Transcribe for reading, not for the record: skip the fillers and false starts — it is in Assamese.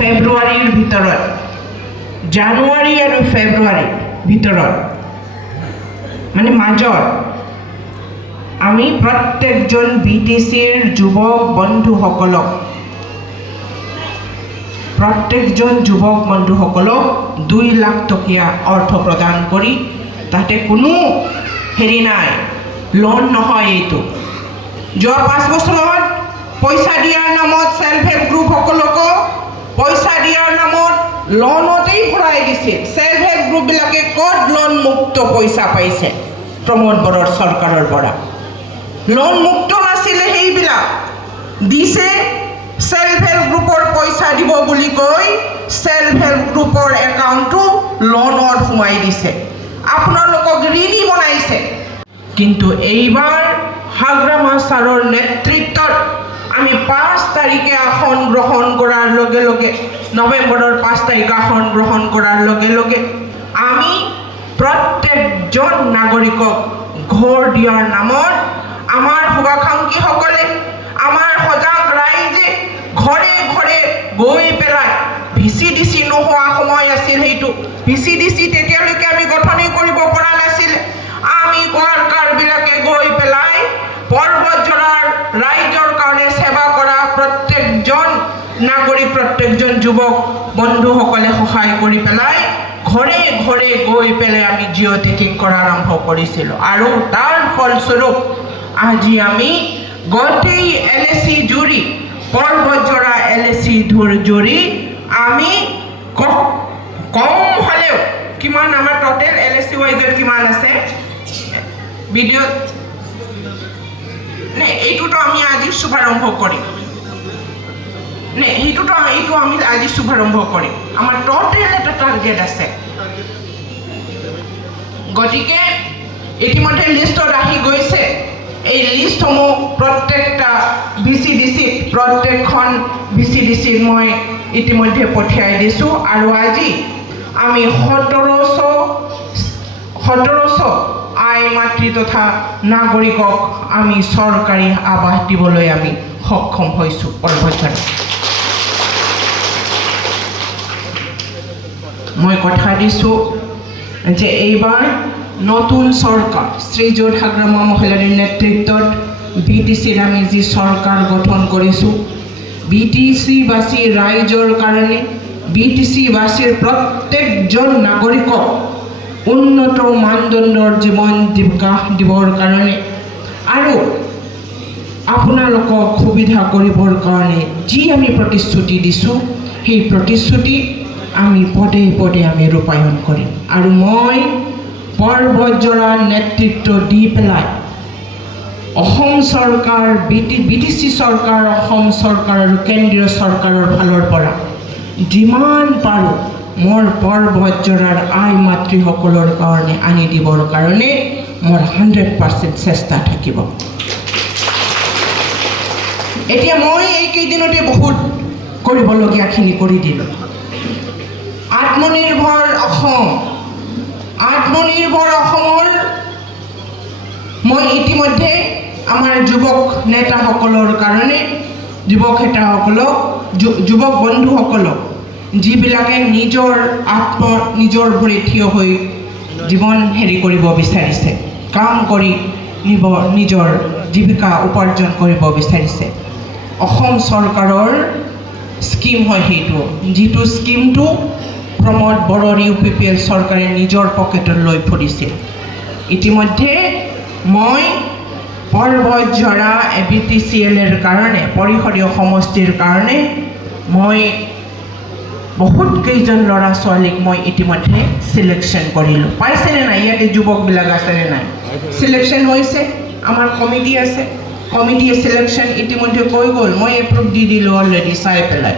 ফেব্ৰুৱাৰীৰ ভিতৰত জানুৱাৰী আৰু ফেব্ৰুৱাৰীৰ ভিতৰত মানে মাজত আমি প্ৰত্যেকজন BTCৰ যুৱক বন্ধুসকলক প্ৰত্যেকজন যুৱক বন্ধুসকলক 2 লাখ টকীয়া অৰ্থ প্ৰদান কৰি তাতে কোনো হেৰি নাই লোন নহয় এইটো যোৱা 5 বছৰত পইচা দিয়াৰ নামত সেলফ হেল্প গ্ৰুপসকলকো পইচা দিয়াৰ নামত লোনতেই ভৰাই দিছে সেলফ হেল্প গ্ৰুপবিলাকে ক'ত লোন মুক্ত পইচা পাইছে প্ৰমোদ বড়োৰ চৰকাৰৰ পৰা লোন মুক্ত নাছিলে সেইবিলাক দিছে সেলফ হেল্প গ্ৰুপৰ পইচা দিব বুলি কৈ সেলফ হেল্প গ্ৰুপৰ একাউণ্টটো লোনৰ সোমাই দিছে আপোনালোকক ঋণী বনাইছে কিন্তু এইবাৰ হাগ্ৰামা ছাৰৰ নেতৃত্বত আমি 5 তাৰিখে আসন গ্ৰহণ কৰাৰ লগে লগে নৱেম্বৰৰ 5 তাৰিখে আসন গ্ৰহণ কৰাৰ লগে লগে আমি প্ৰত্যেকজন নাগৰিকক ঘৰ দিয়াৰ নামত আমাৰ শুভাকাংক্ষীসকলে আমাৰ সজাগ ৰাইজে ঘৰে ঘৰে গৈ পেলাই VCDC নোহোৱা সময় আছিল সেইটো VCDC তেতিয়ালৈকে আমি গঠনেই কৰিব পৰা নাছিল আমি ৱাৰ্কাৰবিলাকে গৈ পেলাই পৰ্বতজোৰাৰ ৰাইজৰ কাৰণে সেৱা কৰা প্ৰত্যেকজন নাগৰিক প্ৰত্যেকজন যুৱক বন্ধুসকলে সহায় কৰি পেলাই ঘৰে ঘৰে গৈ পেলাই আমি জিঅ' টেকিং কৰা আৰম্ভ কৰিছিলোঁ আৰু তাৰ ফলস্বৰূপ আজি আমি গোটেই LAC জুৰি পৰ্বতজোৰা LAC জুৰি আমি কম হ'লেও কিমান আমাৰ টোটেল LAC ৱাইজত কিমান আছে ভিডিঅ' নে এইটোতো আমি আজি শুভাৰম্ভ কৰিম নে এইটো আমি আজি শুভাৰম্ভ কৰিম আমাৰ টোটেল এটা টাৰ্গেট আছে গতিকে ইতিমধ্যে লিষ্টত আহি গৈছে এই লিষ্টসমূহ প্ৰত্যেকটা VCDCত প্ৰত্যেকখন VCDCত মই ইতিমধ্যে পঠিয়াই দিছোঁ আৰু আজি আমি 1700 আই মাতৃ তথা নাগৰিকক আমি চৰকাৰী আৱাস দিবলৈ আমি সক্ষম হৈছোঁ পৰ্বতজোৰা মই কথা দিছোঁ যে এইবাৰ নতুন চৰকাৰ শ্ৰীযুত হাগ্ৰামা মহিলাৰীৰ নেতৃত্বত BTCৰ আমি যি চৰকাৰ গঠন কৰিছোঁ BTCবাসী ৰাইজৰ কাৰণে BTCবাসীৰ প্ৰত্যেকজন নাগৰিকক উন্নত মানদণ্ডৰ জীৱন জীৱিকা দিবৰ কাৰণে আৰু আপোনালোকক সুবিধা কৰিবৰ কাৰণে যি আমি প্ৰতিশ্ৰুতি দিছোঁ সেই প্ৰতিশ্ৰুতি আমি পদে পদে আমি ৰূপায়ণ কৰিম আৰু মই পৰ্বতজোৰা নেতৃত্ব দি পেলাই অসম চৰকাৰ BTC চৰকাৰ অসম চৰকাৰ আৰু কেন্দ্ৰীয় চৰকাৰৰ ফালৰ পৰা যিমান পাৰোঁ মোৰ পৰ্বতজোৰাৰ আই মাতৃসকলৰ কাৰণে আনি দিবৰ কাৰণে মোৰ 100% চেষ্টা থাকিব এতিয়া মই এইকেইদিনতে বহুত কৰিবলগীয়াখিনি কৰি দিলোঁ আত্মনিৰ্ভৰ অসমৰ মই ইতিমধ্যে আমাৰ যুৱক নেতাসকলৰ কাৰণে যুৱক বন্ধুসকলক যিবিলাকে নিজৰ ভৰিত থিয় হৈ জীৱন হেৰি কৰিব বিচাৰিছে কাম কৰি নিজৰ জীৱিকা উপাৰ্জন কৰিব বিচাৰিছে অসম চৰকাৰৰ স্কিম হয় সেইটো যিটো স্কিমটো প্ৰমোদ বড়োৰ UPPL চৰকাৰে নিজৰ পকেটত লৈ ফুৰিছিল ইতিমধ্যে মই পৰ্বতজোৰা BTCLৰ কাৰণে পৰিষদীয় সমষ্টিৰ কাৰণে মই বহুত কেইজন ল'ৰা ছোৱালীক মই ইতিমধ্যে সিলেকশ্যন কৰিলোঁ পাইছেনে নাই ইয়াতে যুৱকবিলাক আছেনে নাই সিলেকশ্যন হৈছে আমাৰ কমিটি আছে কমিটিয়ে সিলেকশ্যন ইতিমধ্যে কৈ গ'ল মই এপ্ৰুভ দি দিলোঁ অলৰেডি চাই পেলাই